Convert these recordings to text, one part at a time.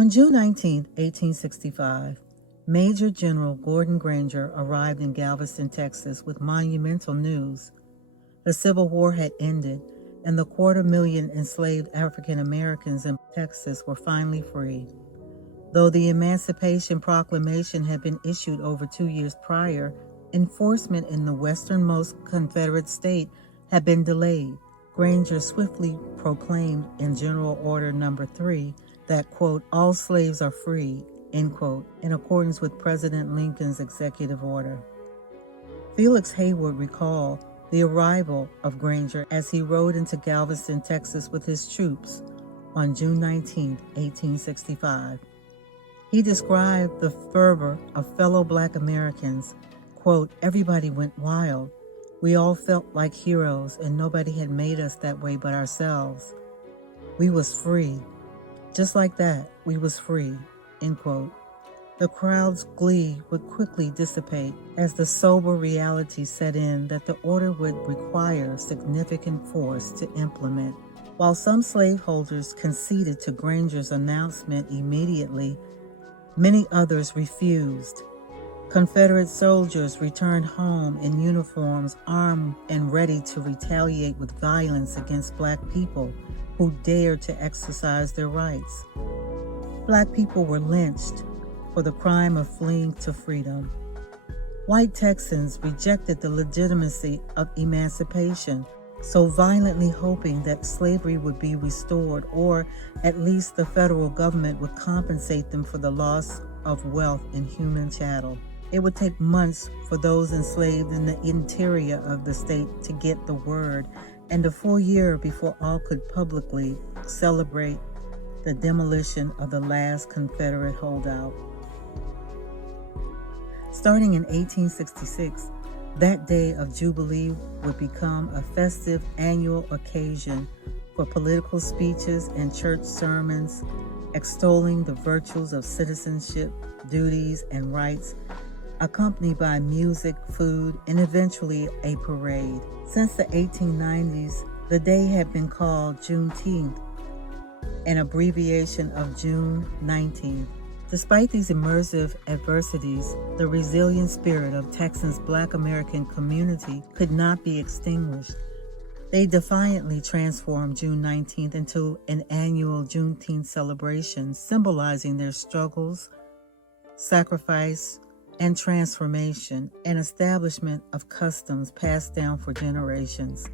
On June 19, 1865, Major General Gordon Granger arrived in Galveston, Texas with monumental news. The Civil War had ended, and the 250,000 enslaved African Americans in Texas were finally free. Though the Emancipation Proclamation had been issued over 2 years prior, enforcement in the westernmost Confederate state had been delayed. Granger swiftly proclaimed in General Order No. 3 that, quote, all slaves are free, end quote, in accordance with President Lincoln's executive order. Felix Haywood recalled the arrival of Granger as he rode into Galveston, Texas with his troops on June 19, 1865. He described the fervor of fellow Black Americans. Quote, everybody went wild. We all felt like heroes, and nobody had made us that way but ourselves. We was free. Just like that, we was free, end quote. The crowd's glee would quickly dissipate as the sober reality set in that the order would require significant force to implement. While some slaveholders conceded to Granger's announcement immediately, many others refused. Confederate soldiers returned home in uniforms, armed and ready to retaliate with violence against Black people who dared to exercise their rights. Black people were lynched for the crime of fleeing to freedom. White Texans rejected the legitimacy of emancipation, so violently hoping that slavery would be restored, or at least the federal government would compensate them for the loss of wealth and human chattel. It would take months for those enslaved in the interior of the state to get the word, and a full year before all could publicly celebrate the demolition of the last Confederate holdout. Starting in 1866, that day of Jubilee would become a festive annual occasion for political speeches and church sermons, extolling the virtues of citizenship, duties, and rights, accompanied by music, food, and eventually a parade. Since the 1890s, the day had been called Juneteenth, an abbreviation of June 19th. Despite these immersive adversities, the resilient spirit of Texans' Black American community could not be extinguished. They defiantly transformed June 19th into an annual Juneteenth celebration, symbolizing their struggles, sacrifice, and transformation, and establishment of customs passed down for generations.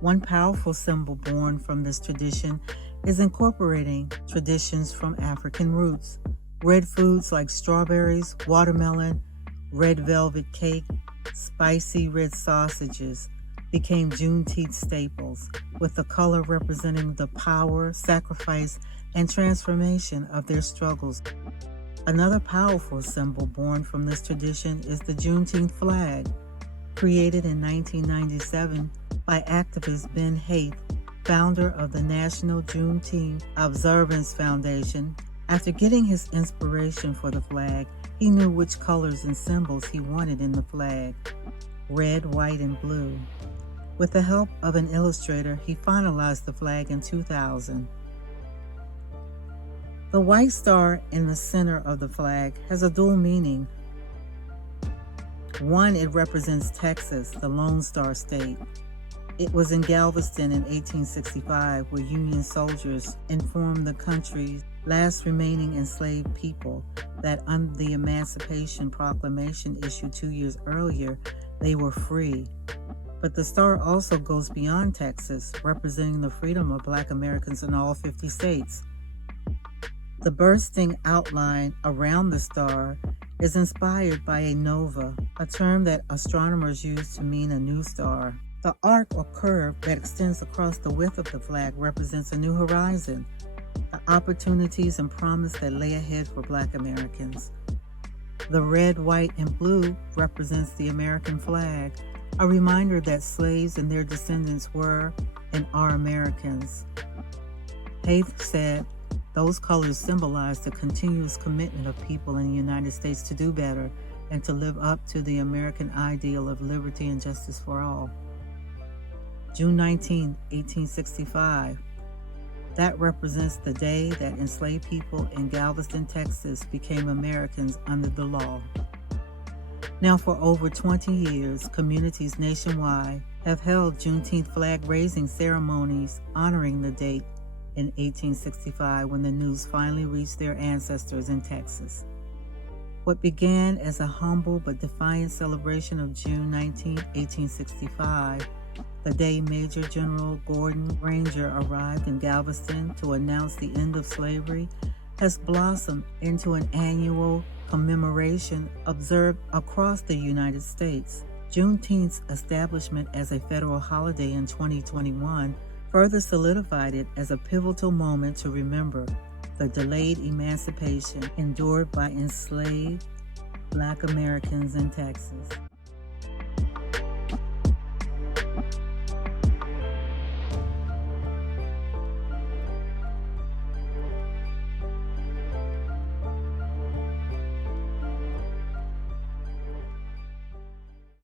One powerful symbol born from this tradition is incorporating traditions from African roots. Red foods like strawberries, watermelon, red velvet cake, spicy red sausages became Juneteenth staples, with the color representing the power, sacrifice, and transformation of their struggles. Another powerful symbol born from this tradition is the Juneteenth flag, created in 1997 by activist Ben Haith, founder of the National Juneteenth Observance Foundation. After getting his inspiration for the flag, he knew which colors and symbols he wanted in the flag: red, white, and blue. With the help of an illustrator, he finalized the flag in 2000. The white star in the center of the flag has a dual meaning. One, it represents Texas, the Lone Star State. It was in Galveston in 1865 where Union soldiers informed the country's last remaining enslaved people that under the Emancipation Proclamation issued 2 years earlier, they were free. But the star also goes beyond Texas, representing the freedom of Black Americans in all 50 states. The bursting outline around the star is inspired by a nova, a term that astronomers use to mean a new star. The arc or curve that extends across the width of the flag represents a new horizon, the opportunities and promise that lay ahead for Black Americans. The red, white, and blue represents the American flag, a reminder that slaves and their descendants were and are Americans. Haith said, those colors symbolize the continuous commitment of people in the United States to do better and to live up to the American ideal of liberty and justice for all. June 19, 1865. That represents the day that enslaved people in Galveston, Texas became Americans under the law. Now, for over 20 years, communities nationwide have held Juneteenth flag-raising ceremonies honoring the date in 1865 when the news finally reached their ancestors in Texas. What began as a humble but defiant celebration of June 19, 1865, the day Major General Gordon Granger arrived in Galveston to announce the end of slavery, has blossomed into an annual commemoration observed across the United States. Juneteenth's establishment as a federal holiday in 2021 further solidified it as a pivotal moment to remember the delayed emancipation endured by enslaved Black Americans in Texas.